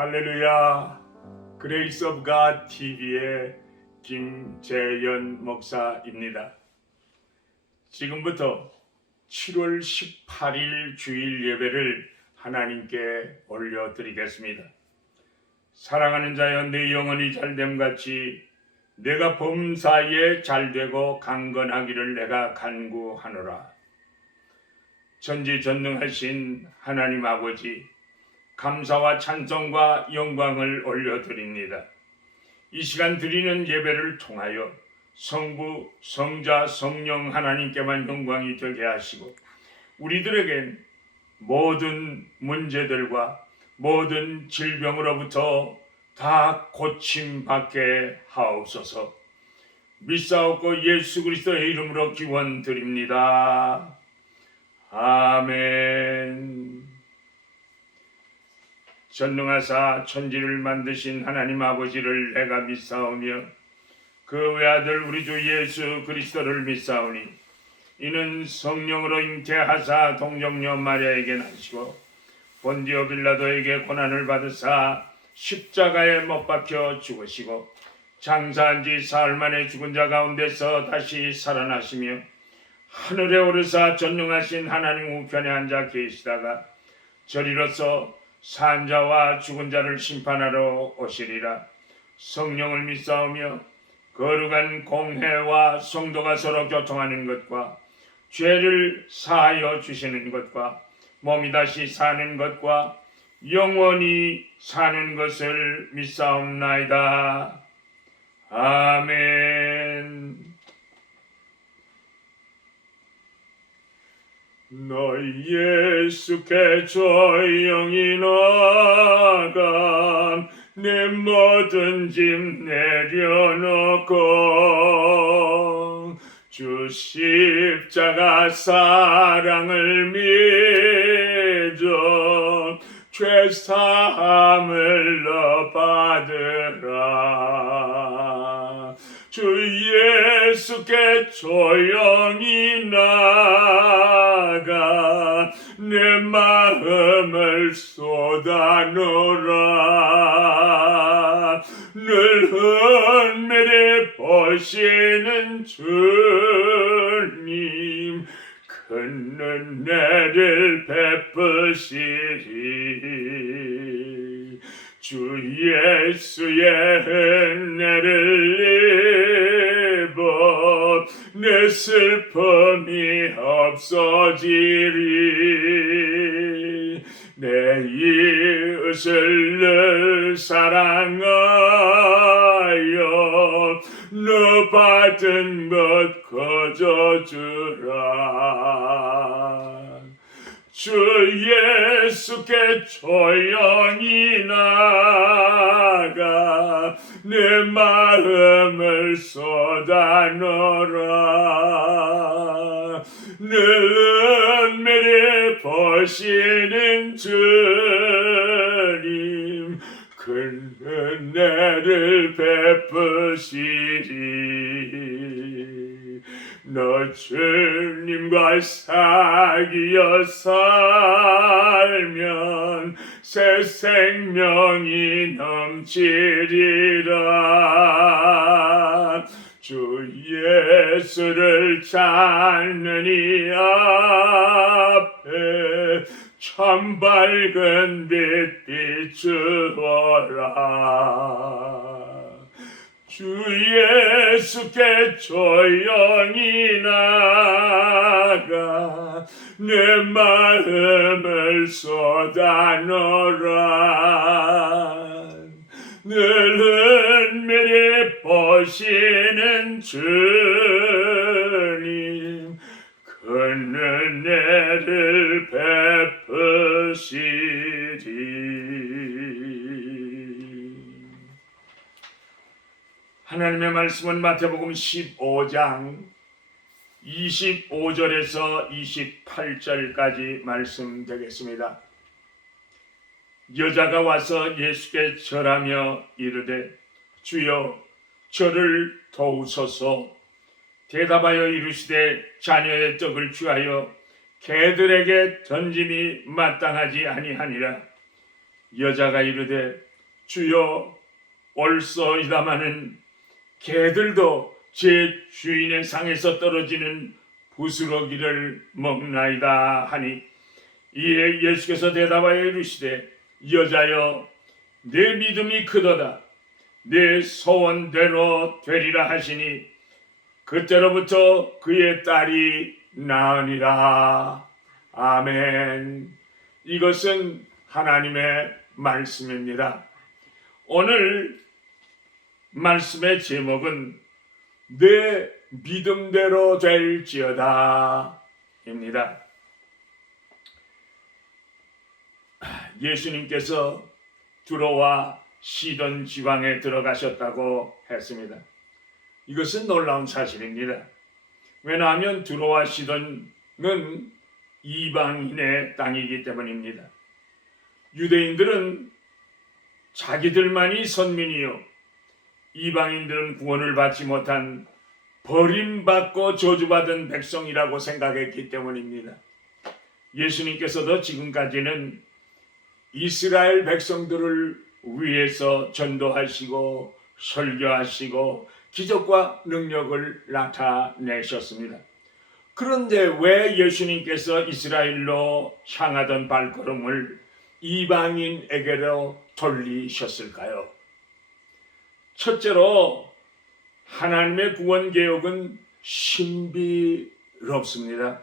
할렐루야. 그레이스 오브 갓 TV의 김재현 목사입니다. 지금부터 7월 18일 주일 예배를 하나님께 올려드리겠습니다. 사랑하는 자여, 내 영혼이 잘됨같이 내가 범사에 잘되고 강건하기를 내가 간구하노라. 전지전능하신 하나님 아버지, 감사와 찬송과 영광을 올려드립니다. 이 시간 드리는 예배를 통하여 성부, 성자, 성령 하나님께만 영광이 되게 하시고 우리들에겐 모든 문제들과 모든 질병으로부터 다 고침받게 하옵소서. 믿사옵고 예수 그리스도의 이름으로 기원드립니다. 아멘. 전능하사 천지를 만드신 하나님 아버지를 내가 믿사오며 그 외아들 우리 주 예수 그리스도를 믿사오니 이는 성령으로 잉태하사 동정녀 마리아에게 나시고 본디오 빌라도에게 고난을 받으사 십자가에 못 박혀 죽으시고 장사한 지 사흘 만에 죽은 자 가운데서 다시 살아나시며 하늘에 오르사 전능하신 하나님 우편에 앉아 계시다가 저리로서 산 자와 죽은 자를 심판하러 오시리라. 성령을 믿사오며 거룩한 공회와 성도가 서로 교통하는 것과 죄를 사하여 주시는 것과 몸이 다시 사는 것과 영원히 사는 것을 믿사옵나이다. 아멘. 너희 예수께 조용히 나가 내 모든 짐 내려놓고 주 십자가 사랑을 믿어 죄사함을 너 받으라. 주 예수께 조용히 나가 내 마음을 쏟아놓으라. 늘 은밀히 보시는 주님 큰 은혜를 베푸시리. 주 예수의 은혜를 입어 내 슬픔이 없어지리. 내 이웃을 늘 사랑하여 너 받은 것 거저주라. 주 예수께 조용히 나가 내 마음을 쏟아놓으라. 늘 은밀히 보시는 주님 큰 은혜를 베푸시리. 너 주님과 사귀어 살면 새 생명이 넘치리라. 주 예수를 찾는 이 앞에 참 밝은 빛 비추어라. 주 예수께 조용히 나가 내 마음을 쏟아놓으라. 늘 은밀히 보시는 주님 큰 은혜를 베푸시리. 하나님의 말씀은 마태복음 15장 25절에서 28절까지 말씀 되겠습니다. 여자가 와서 예수께 절하며 이르되 주여 저를 도우소서. 대답하여 이르시되 자녀의 떡을 취하여 개들에게 던짐이 마땅하지 아니하니라. 여자가 이르되 주여 올소이다마는 개들도 제 주인의 상에서 떨어지는 부스러기를 먹나이다 하니 이에 예수께서 대답하여 이르시되 여자여 내 믿음이 크도다 내 소원대로 되리라 하시니 그때로부터 그의 딸이 나으니라. 아멘. 이것은 하나님의 말씀입니다. 오늘 말씀의 제목은 내 믿음대로 될지어다 입니다. 예수님께서 두로와 시돈 지방에 들어가셨다고 했습니다. 이것은 놀라운 사실입니다. 왜냐하면 두로와 시돈은 이방인의 땅이기 때문입니다. 유대인들은 자기들만이 선민이요 이방인들은 구원을 받지 못한 버림받고 저주받은 백성이라고 생각했기 때문입니다. 예수님께서도 지금까지는 이스라엘 백성들을 위해서 전도하시고 설교하시고 기적과 능력을 나타내셨습니다. 그런데 왜 예수님께서 이스라엘로 향하던 발걸음을 이방인에게로 돌리셨을까요? 첫째로 하나님의 구원 개혁은 신비롭습니다.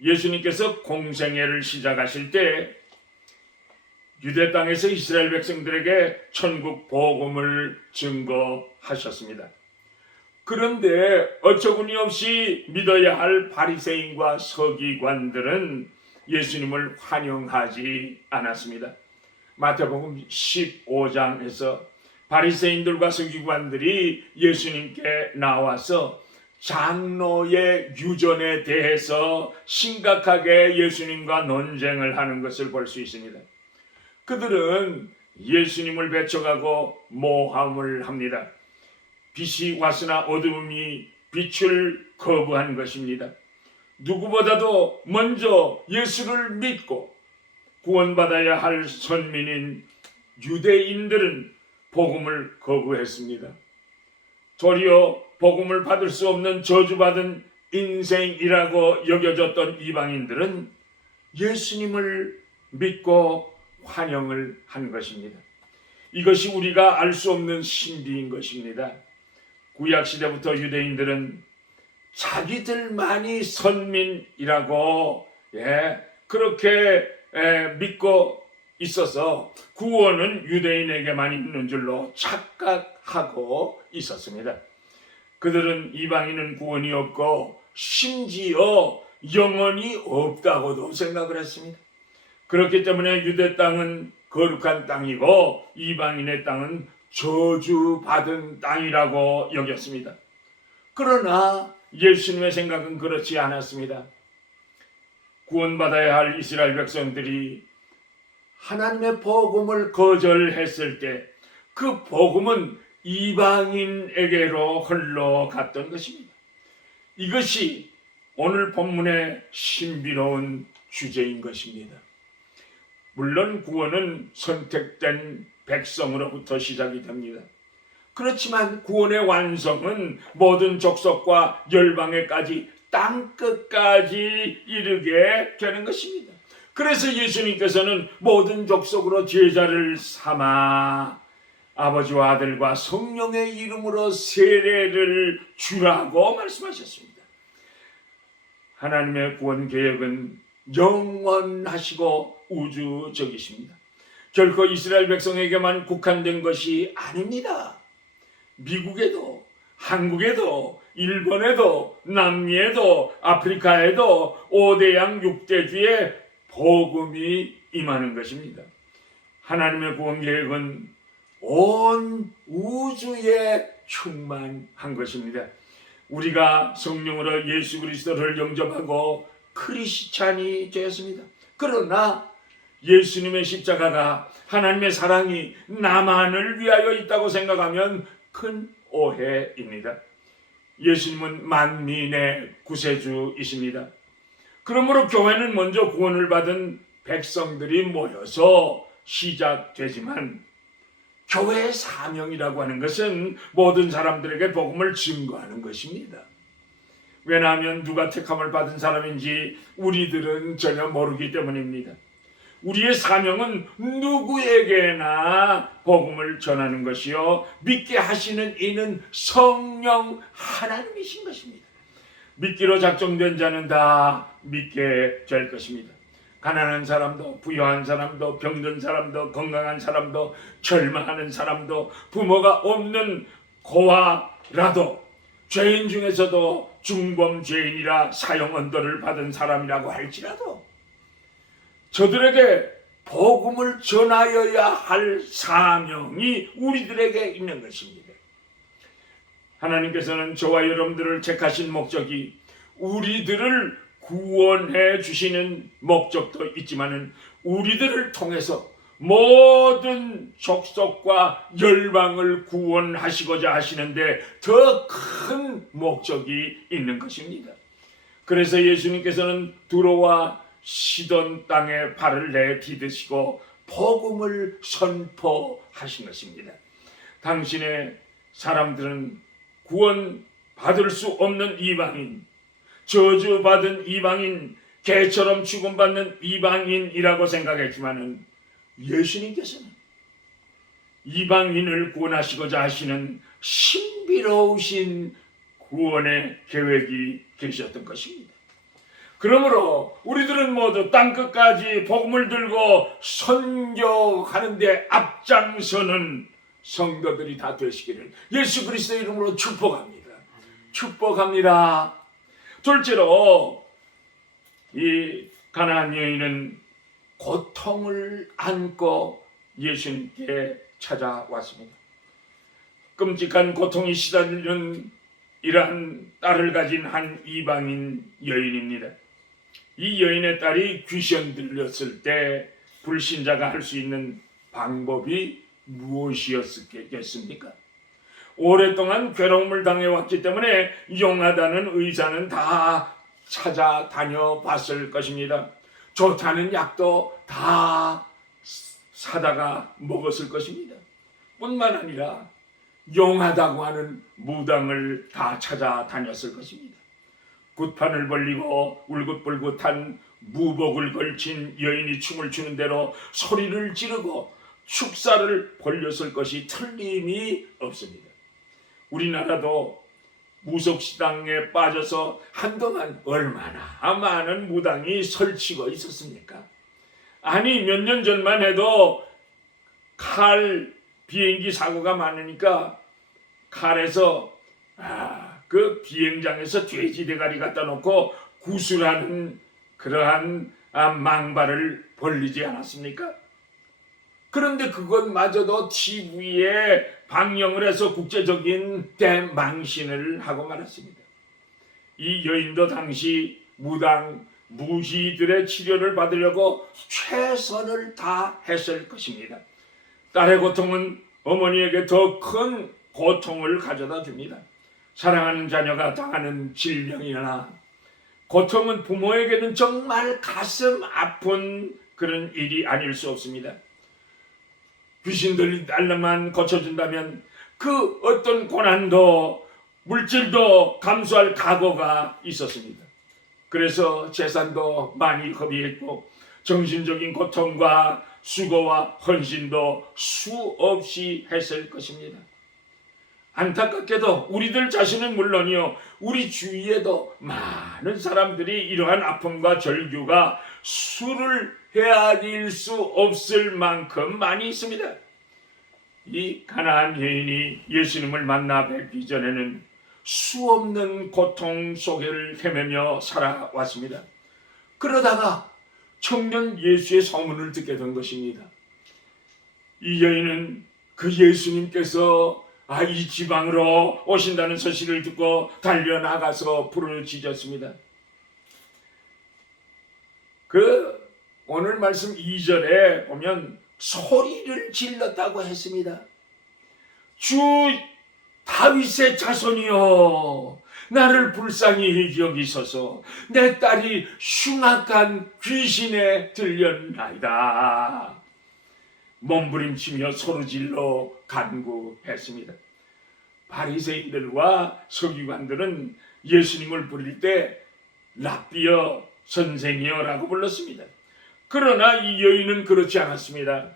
예수님께서 공생애를 시작하실 때 유대 땅에서 이스라엘 백성들에게 천국 복음을 증거하셨습니다. 그런데 어처구니 없이 믿어야 할 바리새인과 서기관들은 예수님을 환영하지 않았습니다. 마태복음 15장에서 바리새인들과 서기관들이 예수님께 나와서 장로의 유전에 대해서 심각하게 예수님과 논쟁을 하는 것을 볼 수 있습니다. 그들은 예수님을 배척하고 모함을 합니다. 빛이 왔으나 어둠이 빛을 거부한 것입니다. 누구보다도 먼저 예수를 믿고 구원받아야 할 선민인 유대인들은 복음을 거부했습니다. 도리어 복음을 받을 수 없는 저주받은 인생이라고 여겨졌던 이방인들은 예수님을 믿고 환영을 한 것입니다. 이것이 우리가 알 수 없는 신비인 것입니다. 구약시대부터 유대인들은 자기들만이 선민이라고 그렇게 믿고 있어서 구원은 유대인에게만 있는 줄로 착각하고 있었습니다. 그들은 이방인은 구원이 없고 심지어 영원히 없다고도 생각을 했습니다. 그렇기 때문에 유대 땅은 거룩한 땅이고 이방인의 땅은 저주받은 땅이라고 여겼습니다. 그러나 예수님의 생각은 그렇지 않았습니다. 구원받아야 할 이스라엘 백성들이 하나님의 복음을 거절했을 때 그 복음은 이방인에게로 흘러갔던 것입니다. 이것이 오늘 본문의 신비로운 주제인 것입니다. 물론 구원은 선택된 백성으로부터 시작이 됩니다. 그렇지만 구원의 완성은 모든 족속과 열방에까지 땅끝까지 이르게 되는 것입니다. 그래서 예수님께서는 모든 족속으로 제자를 삼아 아버지와 아들과 성령의 이름으로 세례를 주라고 말씀하셨습니다. 하나님의 구원 계획은 영원하시고 우주적이십니다. 결코 이스라엘 백성에게만 국한된 것이 아닙니다. 미국에도, 한국에도, 일본에도, 남미에도, 아프리카에도 5대양 6대주에 복음이 임하는 것입니다. 하나님의 구원 계획은 온 우주에 충만한 것입니다. 우리가 성령으로 예수 그리스도를 영접하고 크리스찬이 되었습니다. 그러나 예수님의 십자가가 하나님의 사랑이 나만을 위하여 있다고 생각하면 큰 오해입니다. 예수님은 만민의 구세주이십니다. 그러므로 교회는 먼저 구원을 받은 백성들이 모여서 시작되지만 교회의 사명이라고 하는 것은 모든 사람들에게 복음을 증거하는 것입니다. 왜냐하면 누가 택함을 받은 사람인지 우리들은 전혀 모르기 때문입니다. 우리의 사명은 누구에게나 복음을 전하는 것이요, 믿게 하시는 이는 성령 하나님이신 것입니다. 믿기로 작정된 자는 다 믿게 될 것입니다. 가난한 사람도, 부유한 사람도, 병든 사람도, 건강한 사람도, 절망하는 사람도, 부모가 없는 고아라도, 죄인 중에서도 중범죄인이라 사형 언도를 받은 사람이라고 할지라도 저들에게 복음을 전하여야 할 사명이 우리들에게 있는 것입니다. 하나님께서는 저와 여러분들을 택하신 목적이 우리들을 구원해 주시는 목적도 있지만은 우리들을 통해서 모든 족속과 열방을 구원하시고자 하시는데 더 큰 목적이 있는 것입니다. 그래서 예수님께서는 두로와 시돈 땅에 발을 내디디시고 복음을 선포하신 것입니다. 당신의 사람들은 구원받을 수 없는 이방인, 저주받은 이방인, 개처럼 취급받는 이방인이라고 생각했지만은 예수님께서는 이방인을 구원하시고자 하시는 신비로우신 구원의 계획이 계셨던 것입니다. 그러므로 우리들은 모두 땅끝까지 복음을 들고 선교하는 데 앞장서는 성도들이 다 되시기를 예수 그리스도의 이름으로 축복합니다. 축복합니다. 둘째로 이 가나안 여인은 고통을 안고 예수님께 찾아왔습니다. 끔찍한 고통이 시달리는 이러한 딸을 가진 한 이방인 여인입니다. 이 여인의 딸이 귀신 들렸을 때 불신자가 할 수 있는 방법이 무엇이었겠습니까? 오랫동안 괴로움을 당해왔기 때문에 용하다는 의사는 다 찾아다녀 봤을 것입니다. 좋다는 약도 다 사다가 먹었을 것입니다. 뿐만 아니라 용하다고 하는 무당을 다 찾아다녔을 것입니다. 굿판을 벌리고 울긋불긋한 무복을 걸친 여인이 춤을 추는 대로 소리를 지르고 축사를 벌렸을 것이 틀림이 없습니다. 우리나라도 무속시당에 빠져서 한동안 얼마나 많은 무당이 설치고 있었습니까? 아니 몇 년 전만 해도 칼 비행기 사고가 많으니까 칼에서 그 비행장에서 돼지 대가리 갖다 놓고 구슬하는 그러한 망발을 벌리지 않았습니까? 그런데 그것마저도 TV에 방영을 해서 국제적인 대망신을 하고 말았습니다. 이 여인도 당시 무당, 무희들의 치료를 받으려고 최선을 다했을 것입니다. 딸의 고통은 어머니에게 더 큰 고통을 가져다 줍니다. 사랑하는 자녀가 당하는 질병이나 고통은 부모에게는 정말 가슴 아픈 그런 일이 아닐 수 없습니다. 귀신들이 딸만 고쳐준다면 그 어떤 고난도 물질도 감수할 각오가 있었습니다. 그래서 재산도 많이 허비했고 정신적인 고통과 수고와 헌신도 수없이 했을 것입니다. 안타깝게도 우리들 자신은 물론이요, 우리 주위에도 많은 사람들이 이러한 아픔과 절규가 수를 헤아릴 수 없을 만큼 많이 있습니다. 이 가나안 여인이 예수님을 만나 뵙기 전에는 수없는 고통 속을 헤매며 살아왔습니다. 그러다가 청년 예수의 소문을 듣게 된 것입니다. 이 여인은 그 예수님께서 이 지방으로 오신다는 소식을 듣고 달려나가서 부르짖었습니다. 오늘 말씀 2절에 보면 소리를 질렀다고 했습니다. 주 다윗의 자손이여, 나를 불쌍히 여기소서. 내 딸이 흉악한 귀신에 들렸나이다. 몸부림치며 소리질러 간구했습니다. 바리새인들과 서기관들은 예수님을 부를 때 랍비여, 선생이여 라고 불렀습니다. 그러나 이 여인은 그렇지 않았습니다.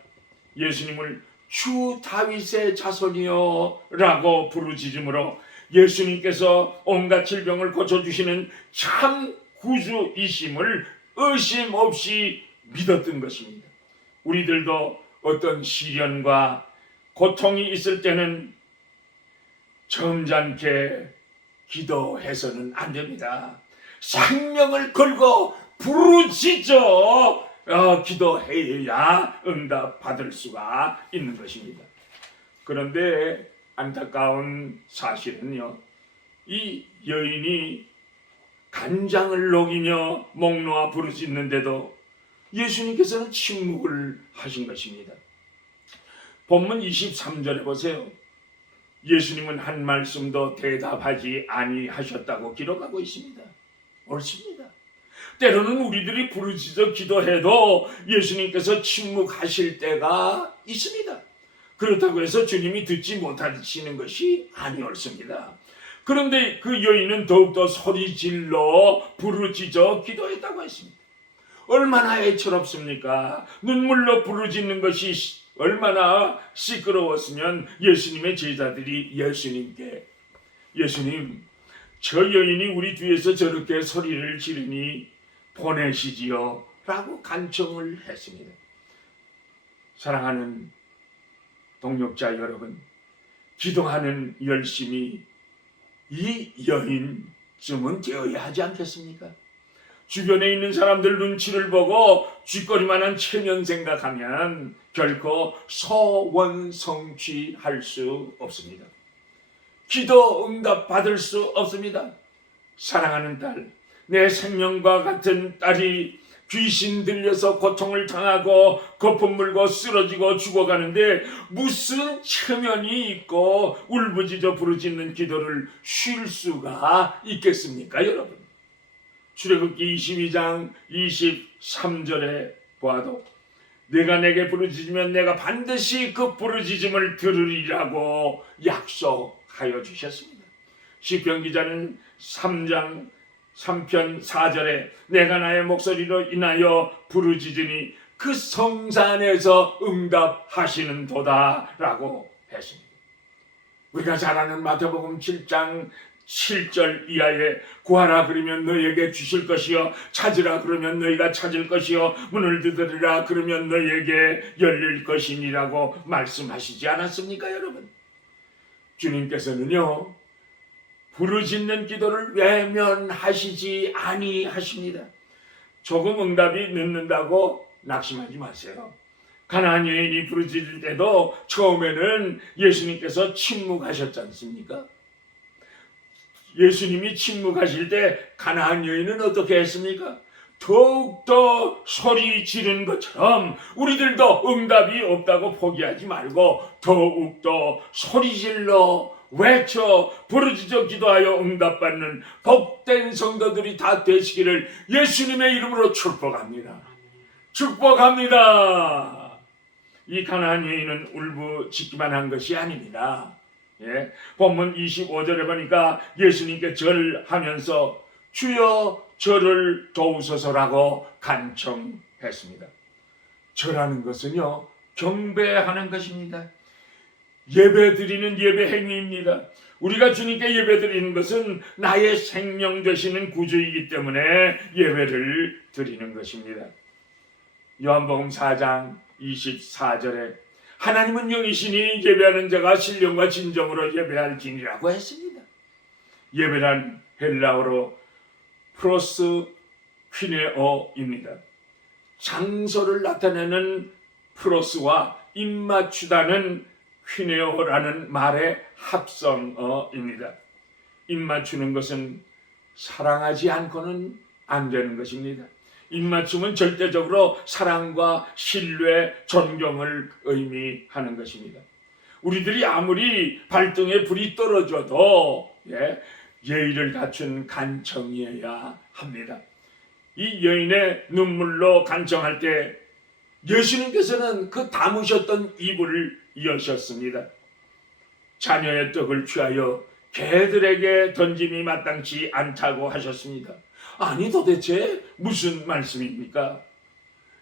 예수님을 주 다윗의 자손이여 라고 부르짖음으로 예수님께서 온갖 질병을 고쳐주시는 참 구주이심을 의심 없이 믿었던 것입니다. 우리들도 어떤 시련과 고통이 있을 때는 점잖게 기도해서는 안 됩니다. 생명을 걸고 부르짖어 기도해야 응답 받을 수가 있는 것입니다. 그런데 안타까운 사실은요, 이 여인이 간장을 녹이며 목 놓아 부르짖는데도 예수님께서는 침묵을 하신 것입니다. 본문 23절에 보세요. 예수님은 한 말씀도 대답하지 아니하셨다고 기록하고 있습니다. 옳습니다. 때로는 우리들이 부르짖어 기도해도 예수님께서 침묵하실 때가 있습니다. 그렇다고 해서 주님이 듣지 못하시는 것이 아니었습니다. 그런데 그 여인은 더욱더 소리질러 부르짖어 기도했다고 했습니다. 얼마나 애처롭습니까? 눈물로 부르짖는 것이 얼마나 시끄러웠으면 예수님의 제자들이 예수님, 저 여인이 우리 뒤에서 저렇게 소리를 지르니 보내시지요 라고 간청을 했습니다. 사랑하는 동역자 여러분, 기도하는 열심이 이 여인쯤은 되어야 하지 않겠습니까? 주변에 있는 사람들 눈치를 보고 쥐꼬리만한 체면 생각하면 결코 소원 성취할 수 없습니다. 기도 응답 받을 수 없습니다. 사랑하는 딸, 내 생명과 같은 딸이 귀신 들려서 고통을 당하고 거품 물고 쓰러지고 죽어가는데 무슨 체면이 있고 울부짖어 부르짖는 기도를 쉴 수가 있겠습니까, 여러분? 출애굽기 22장 23절에 보아도 내가 내게 부르짖으면 내가 반드시 그 부르짖음을 들으리라고 약속하여 주셨습니다. 시편 기자는 3장 3편 4절에 내가 나의 목소리로 인하여 부르짖으니 그 성산에서 응답하시는도다 라고 했습니다. 우리가 잘 아는 마태복음 7장 7절 이하에 구하라 그러면 너희에게 주실 것이요 찾으라 그러면 너희가 찾을 것이요 문을 두드리라 그러면 너희에게 열릴 것이니라고 말씀하시지 않았습니까, 여러분? 주님께서는요, 부르짖는 기도를 외면하시지 아니하십니다. 조금 응답이 늦는다고 낙심하지 마세요. 가나안 여인이 부르짖을 때도 처음에는 예수님께서 침묵하셨지 않습니까? 예수님이 침묵하실 때 가나안 여인은 어떻게 했습니까? 더욱더 소리 지른 것처럼 우리들도 응답이 없다고 포기하지 말고 더욱더 소리질러 외쳐 부르짖어 기도하여 응답받는 복된 성도들이 다 되시기를 예수님의 이름으로 축복합니다. 축복합니다. 이 가나안 여인은 울부짖기만 한 것이 아닙니다. 본문 25절에 보니까 예수님께 절하면서 주여 저를 도우소서라고 간청했습니다. 절하는 것은요, 경배하는 것입니다. 예배 드리는 예배 행위입니다. 우리가 주님께 예배 드리는 것은 나의 생명 되시는 구주이기 때문에 예배를 드리는 것입니다. 요한복음 4장 24절에 하나님은 영이시니 예배하는 자가 신령과 진정으로 예배할지니라고 했습니다. 예배란 헬라어로 프로스퀴네어입니다. 장소를 나타내는 프로스와 입맞추다는 퀴네어라는 말의 합성어입니다. 입맞추는 것은 사랑하지 않고는 안 되는 것입니다. 입맞춤은 절대적으로 사랑과 신뢰, 존경을 의미하는 것입니다. 우리들이 아무리 발등에 불이 떨어져도 예의를 갖춘 간청이어야 합니다. 이 여인의 눈물로 간청할 때 예수님께서는 그 담으셨던 입을 여셨습니다. 자녀의 떡을 취하여 개들에게 던짐이 마땅치 않다고 하셨습니다. 아니 도대체 무슨 말씀입니까?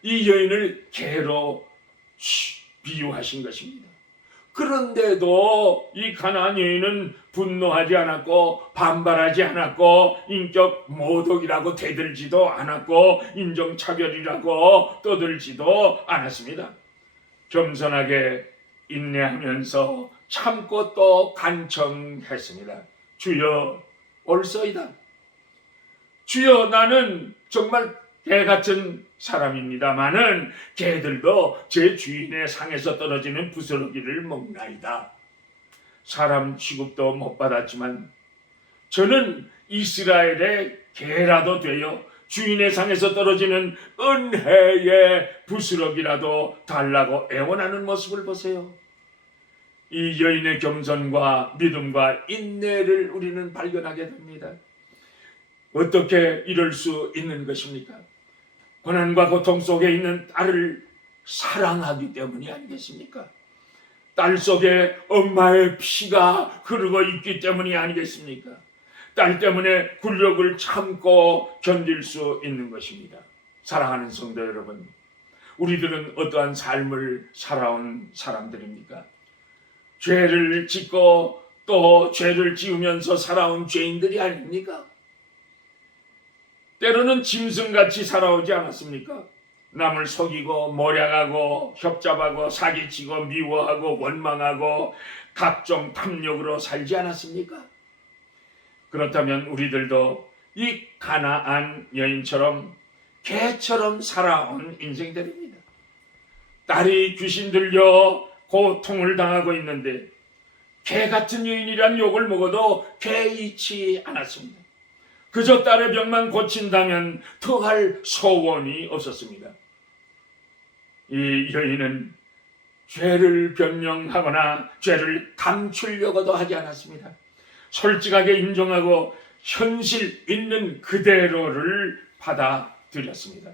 이 여인을 개로 비유하신 것입니다. 그런데도 이 가나안 여인은 분노하지 않았고 반발하지 않았고 인격 모독이라고 대들지도 않았고 인종차별이라고 떠들지도 않았습니다. 겸손하게 인내하면서 참고 또 간청했습니다. 주여 올소이다. 주여 나는 정말 개같은 사람입니다마는 개들도 제 주인의 상에서 떨어지는 부스러기를 먹나이다. 사람 취급도 못 받았지만 저는 이스라엘의 개라도 되어 주인의 상에서 떨어지는 은혜의 부스러기라도 달라고 애원하는 모습을 보세요. 이 여인의 겸손과 믿음과 인내를 우리는 발견하게 됩니다. 어떻게 이럴 수 있는 것입니까? 고난과 고통 속에 있는 딸을 사랑하기 때문이 아니겠습니까? 딸 속에 엄마의 피가 흐르고 있기 때문이 아니겠습니까? 딸 때문에 굴욕을 참고 견딜 수 있는 것입니다. 사랑하는 성도 여러분, 우리들은 어떠한 삶을 살아온 사람들입니까? 죄를 짓고 또 죄를 지으면서 살아온 죄인들이 아닙니까? 때로는 짐승같이 살아오지 않았습니까? 남을 속이고 모략하고 협잡하고 사기치고 미워하고 원망하고 각종 탐욕으로 살지 않았습니까? 그렇다면 우리들도 이 가나안 여인처럼 개처럼 살아온 인생들입니다. 딸이 귀신 들려 고통을 당하고 있는데 개 같은 여인이란 욕을 먹어도 개의치 않았습니다. 그저 딸의 병만 고친다면 더할 소원이 없었습니다. 이 여인은 죄를 변명하거나 죄를 감추려고도 하지 않았습니다. 솔직하게 인정하고 현실 있는 그대로를 받아들였습니다.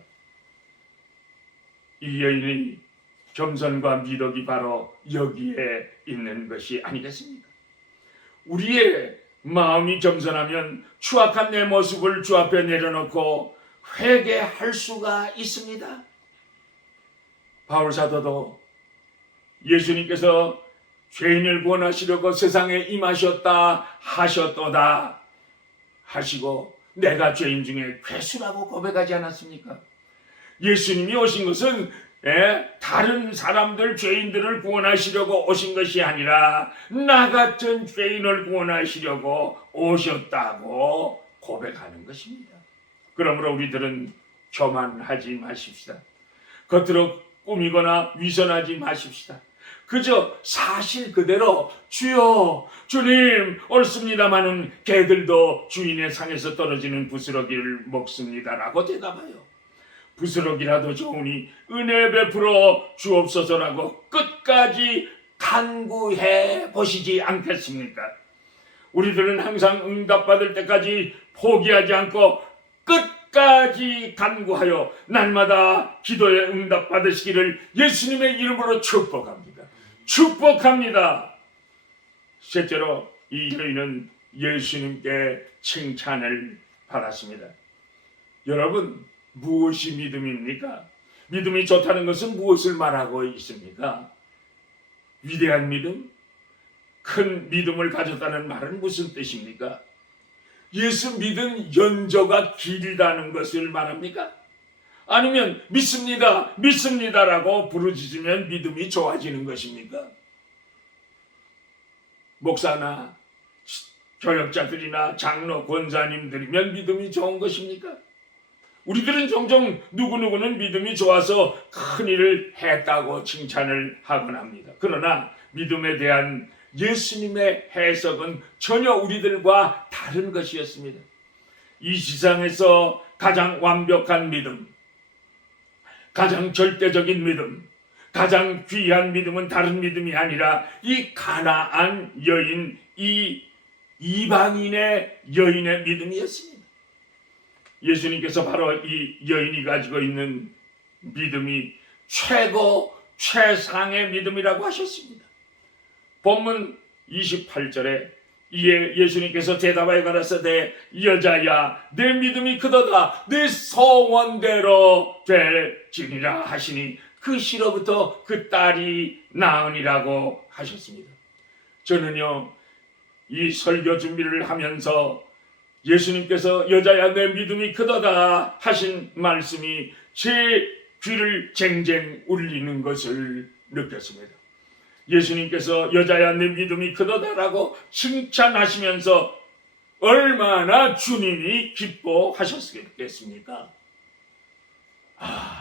이 여인의 겸손과 미덕이 바로 여기에 있는 것이 아니겠습니까? 우리의 마음이 겸손하면 추악한 내 모습을 주 앞에 내려놓고 회개할 수가 있습니다. 바울 사도도 예수님께서 죄인을 구원하시려고 세상에 임하셨다 하셨도다 하시고 내가 죄인 중에 괴수라고 고백하지 않았습니까? 예수님이 오신 것은 다른 사람들 죄인들을 구원하시려고 오신 것이 아니라 나 같은 죄인을 구원하시려고 오셨다고 고백하는 것입니다. 그러므로 우리들은 교만하지 마십시다. 겉으로 꾸미거나 위선하지 마십시다. 그저 사실 그대로 주여 주님 옳습니다마는 개들도 주인의 상에서 떨어지는 부스러기를 먹습니다라고 대답하여 부스러기라도 좋으니 은혜 베풀어 주옵소서라고 끝까지 간구해 보시지 않겠습니까? 우리들은 항상 응답받을 때까지 포기하지 않고 끝까지 간구하여 날마다 기도에 응답받으시기를 예수님의 이름으로 축복합니다. 축복합니다. 셋째로 이 여인은 예수님께 칭찬을 받았습니다. 여러분, 무엇이 믿음입니까? 믿음이 좋다는 것은 무엇을 말하고 있습니까? 위대한 믿음? 큰 믿음을 가졌다는 말은 무슨 뜻입니까? 예수 믿은 연조가 길다는 것을 말합니까? 아니면 믿습니다, 믿습니다라고 부르짖으면 믿음이 좋아지는 것입니까? 목사나 교역자들이나 장로, 권사님들이면 믿음이 좋은 것입니까? 우리들은 종종 누구누구는 믿음이 좋아서 큰 일을 했다고 칭찬을 하곤 합니다. 그러나 믿음에 대한 예수님의 해석은 전혀 우리들과 다른 것이었습니다. 이 세상에서 가장 완벽한 믿음, 가장 절대적인 믿음, 가장 귀한 믿음은 다른 믿음이 아니라 이 가나안 여인, 이 이방인의 여인의 믿음이었습니다. 예수님께서 바로 이 여인이 가지고 있는 믿음이 최고 최상의 믿음이라고 하셨습니다. 본문 28절에 이에 예수님께서 대답하여 가라사대 여자야 내 믿음이 크도다 내 소원대로 될지니라 하시니 그 시로부터 그 딸이 나으니라고 하셨습니다. 저는요 이 설교 준비를 하면서 예수님께서 여자야 내 믿음이 크도다 하신 말씀이 제 귀를 쟁쟁 울리는 것을 느꼈습니다. 예수님께서 여자야 내 믿음이 크도다라고 칭찬하시면서 얼마나 주님이 기뻐하셨겠습니까?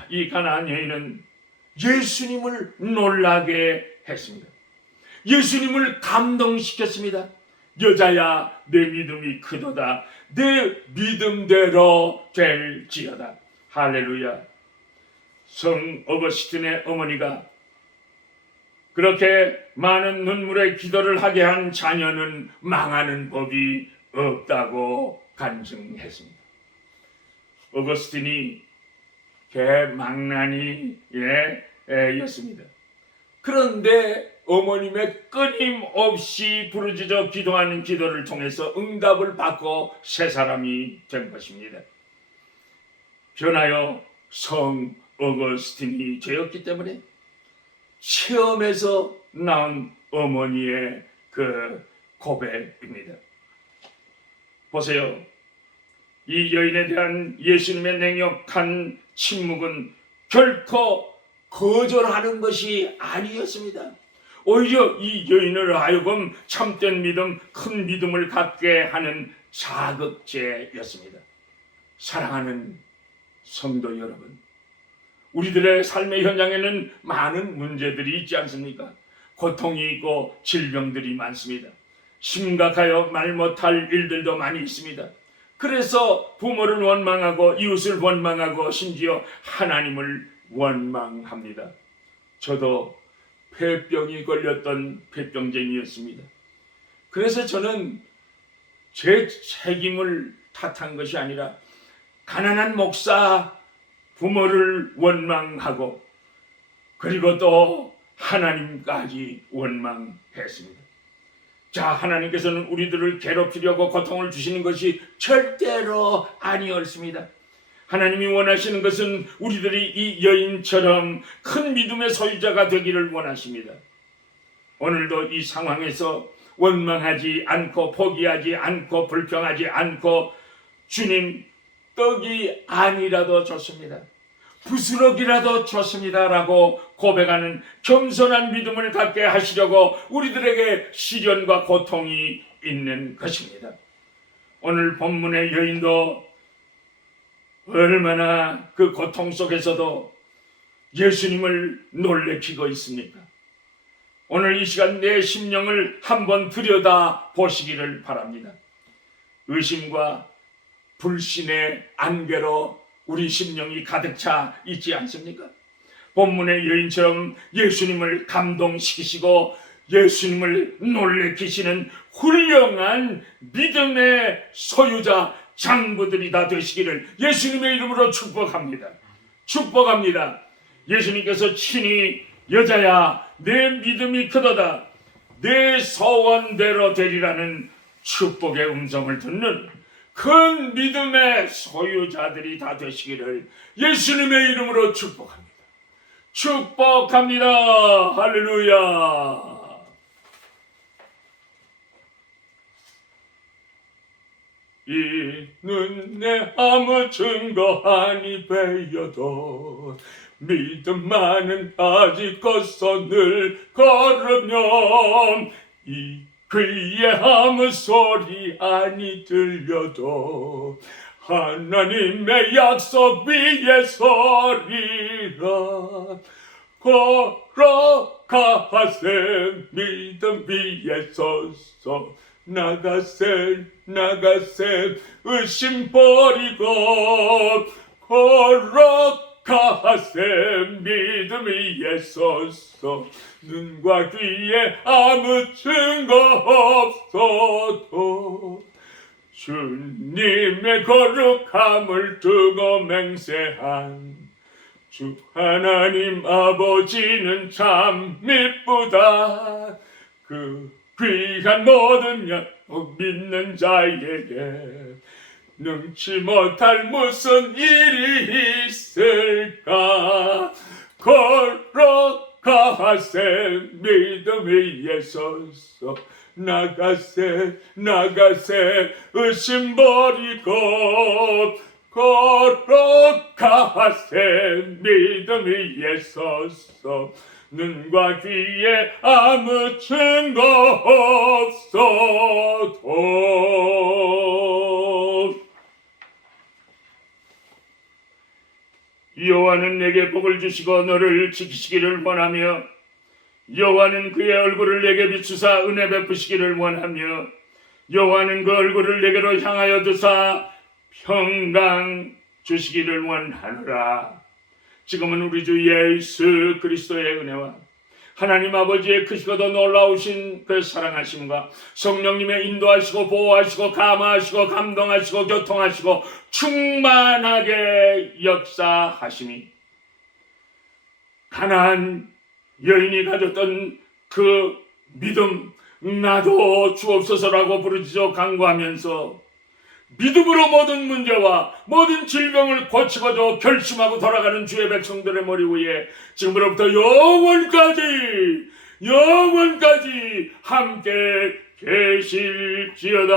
이 가나안 여인은 예수님을 놀라게 했습니다. 예수님을 감동시켰습니다. 여자야 내 믿음이 크도다 내 믿음대로 될지어다. 할렐루야. 성 어거스틴의 어머니가 그렇게 많은 눈물의 기도를 하게 한 자녀는 망하는 법이 없다고 간증했습니다. 어거스틴이 개망나니였습니다. 그런데 어머님의 끊임없이 부르짖어 기도하는 기도를 통해서 응답을 받고 새 사람이 된 것입니다. 변하여 성 어거스틴이 되었기 때문에 체험에서 나온 어머니의 그 고백입니다. 보세요. 이 여인에 대한 예수님의 냉혹한 침묵은 결코 거절하는 것이 아니었습니다. 오히려 이 여인을 하여금 참된 믿음, 큰 믿음을 갖게 하는 자극제였습니다. 사랑하는 성도 여러분, 우리들의 삶의 현장에는 많은 문제들이 있지 않습니까? 고통이 있고 질병들이 많습니다. 심각하여 말 못할 일들도 많이 있습니다. 그래서 부모를 원망하고 이웃을 원망하고 심지어 하나님을 원망합니다. 저도 폐병이 걸렸던 폐병쟁이였습니다. 그래서 저는 제 책임을 탓한 것이 아니라 가난한 목사 부모를 원망하고 그리고 또 하나님까지 원망했습니다. 자, 하나님께서는 우리들을 괴롭히려고 고통을 주시는 것이 절대로 아니었습니다. 하나님이 원하시는 것은 우리들이 이 여인처럼 큰 믿음의 소유자가 되기를 원하십니다. 오늘도 이 상황에서 원망하지 않고 포기하지 않고 불평하지 않고 주님 떡이 아니라도 좋습니다. 부스럭이라도 좋습니다 라고 고백하는 겸손한 믿음을 갖게 하시려고 우리들에게 시련과 고통이 있는 것입니다. 오늘 본문의 여인도 얼마나 그 고통 속에서도 예수님을 놀래키고 있습니까? 오늘 이 시간 내 심령을 한번 들여다 보시기를 바랍니다. 의심과 불신의 안개로 우리 심령이 가득 차 있지 않습니까? 본문의 여인처럼 예수님을 감동시키시고 예수님을 놀래키시는 훌륭한 믿음의 소유자 장부들이 다 되시기를 예수님의 이름으로 축복합니다. 축복합니다. 예수님께서 친히 여자야 내 믿음이 크도다 내 소원대로 되리라는 축복의 음성을 듣는 큰 믿음의 소유자들이 다 되시기를 예수님의 이름으로 축복합니다. 축복합니다. 할렐루야. 이는 내 아무 증거 아니 베여도 믿음만은 가지고서 늘 걸으면 이 그의 아무 소리 아니 들려도 하나님의 약속 위에 서리라. 걸어가세 믿음 위에 서서 나가세 의심 버리고 걸어가세 믿음 위에 서서 눈과 귀에 아무 증거 없어도 주님의 거룩함을 두고 맹세한 주 하나님 아버지는 참 미쁘다. 그 귀한 모든 약속 믿는 자에게 능치 못할 무슨 일이 있을까. 걸어가세 믿음 위에 서서 나가세 의심 버리고 걸어가세 믿음 위에 서서 눈과 귀에 아무 증거 없어도 여호와는 내게 복을 주시고 너를 지키시기를 원하며 여호와는 그의 얼굴을 내게 비추사 은혜 베푸시기를 원하며 여호와는 그 얼굴을 내게로 향하여 드사 평강 주시기를 원하노라. 지금은 우리 주 예수 그리스도의 은혜와 하나님 아버지의 크시고도 놀라우신 그 사랑하심과 성령님의 인도하시고 보호하시고 감화하시고 감동하시고 교통하시고 충만하게 역사하심이 가나안 여인이 가졌던 그 믿음 나도 주옵소서라고 부르짖어 간구하면서 믿음으로 모든 문제와 모든 질병을 고치고도 결심하고 돌아가는 주의 백성들의 머리 위에 지금으로부터 영원까지 함께 계실지어다.